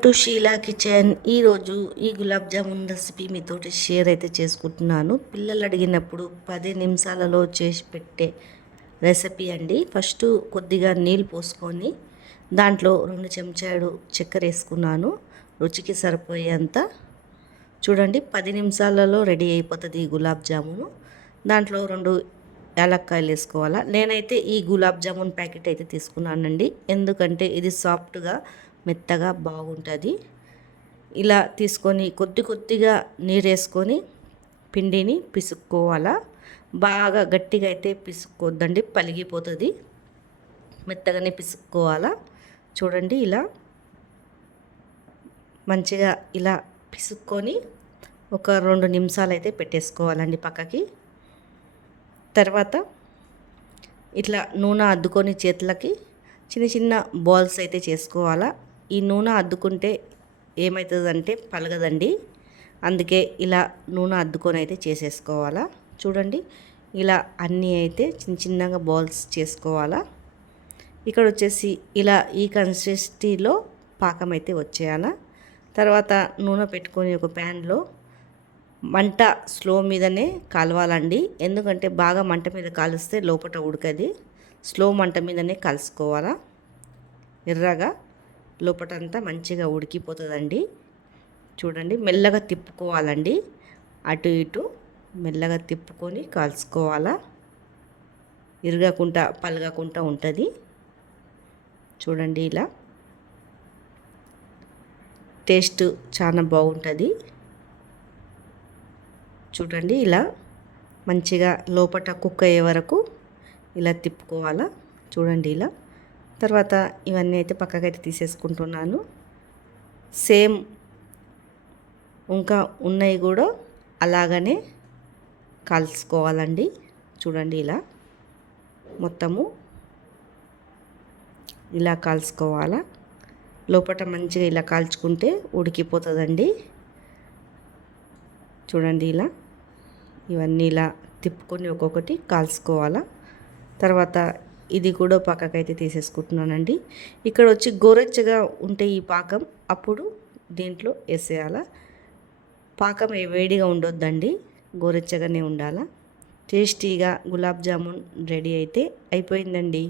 To Sheela kitchen. ఈరోజు ఈ gulab jamun recipe మీతోటి షేర్ అయితే చేసుకుంటున్నాను. పిల్లలు అడిగినప్పుడు 10 నిమిషాలలో చేసి పెట్టే రెసిపీ అండి. ఫస్ట్ కొద్దిగా నీళ్ళు పోసుకొని దాంట్లో 2 చెంచాడు చక్కెర వేసుకున్నాను, రుచికి సరిపోయేంత. చూడండి 10 నిమిషాలలో రెడీ అయిపోతుంది ఈ గులాబ్ జామును. దాంట్లో 2 యాలక్కాయలు వేసుకోవాలా. నేనైతే ఈ గులాబ్ జామున్ ప్యాకెట్ అయితే తీసుకున్నానండి, ఎందుకంటే ఇది సాఫ్ట్గా మెత్తగా బాగుంటుంది. ఇలా తీసుకొని కొద్దిగా నీరు వేసుకొని పిండిని పిసుక్కోవాలా. బాగా గట్టిగా అయితే పిసుక్కోవద్దండి, పలిగిపోతుంది. మెత్తగానే పిసుక్కోవాలా. చూడండి ఇలా మంచిగా ఇలా పిసుక్కొని ఒక 2 నిమిషాలు అయితే పెట్టేసుకోవాలండి పక్కకి. తర్వాత ఇట్లా నూనె అద్దుకొని చేతులకి చిన్న చిన్న బాల్స్ అయితే చేసుకోవాలా. ఈ నూనె అద్దుకుంటే ఏమవుతుందంటే పలగదండి, అందుకే ఇలా నూనె అద్దుకొని అయితే చేసేసుకోవాలా. చూడండి ఇలా అన్నీ అయితే చిన్న చిన్నగా బాల్స్ చేసుకోవాలా. ఇక్కడ వచ్చేసి ఇలా ఈ కన్సిస్టెన్సీలో పాకం అయితే వచ్చేయాలా. తర్వాత నూనె పెట్టుకొని ఒక ప్యాన్లో మంట స్లో మీదనే కాలవాలండి, ఎందుకంటే బాగా మంట మీద కాలుస్తే లోపల ఉడకది. స్లో మంట మీదనే కలుసుకోవాలా. ఎర్రగా లోపటంతా మంచిగా ఉడికిపోతుందండి. చూడండి మెల్లగా తిప్పుకోవాలండి, అటు ఇటు మెల్లగా తిప్పుకొని కాల్చుకోవాలా. ఇరగకుండా పలగకుండా ఉంటుంది. చూడండి ఇలా టేస్ట్ చాలా బాగుంటుంది. చూడండి ఇలా మంచిగా లోపట కుక్ అయ్యే వరకు ఇలా తిప్పుకోవాలా. చూడండి ఇలా. తర్వాత ఇవన్నీ అయితే పక్కకైతే తీసేసుకుంటున్నాను. సేమ్ ఇంకా ఉన్నాయి కూడా అలాగనే కాల్చుకోవాలండి. చూడండి ఇలా మొత్తము ఇలా కాల్చుకోవాలా. లోపల మంచిగా ఇలా కాల్చుకుంటే ఉడికిపోతుందండి. చూడండి ఇలా ఇవన్నీ ఇలా తిప్పుకొని ఒక్కొక్కటి కాల్చుకోవాలా. తర్వాత ఇది కూడా పక్కకైతే తీసేసుకుంటున్నానండి. ఇక్కడ వచ్చి గోరెచ్చగా ఉంటే ఈ పాకం అప్పుడు దీంట్లో వేసేయాలా. పాకం వేడిగా ఉండొద్దండి, గోరెచ్చగానే ఉండాలా. టేస్టీగా గులాబ్ జామున్ రెడీ అయితే అయిపోయిందండి.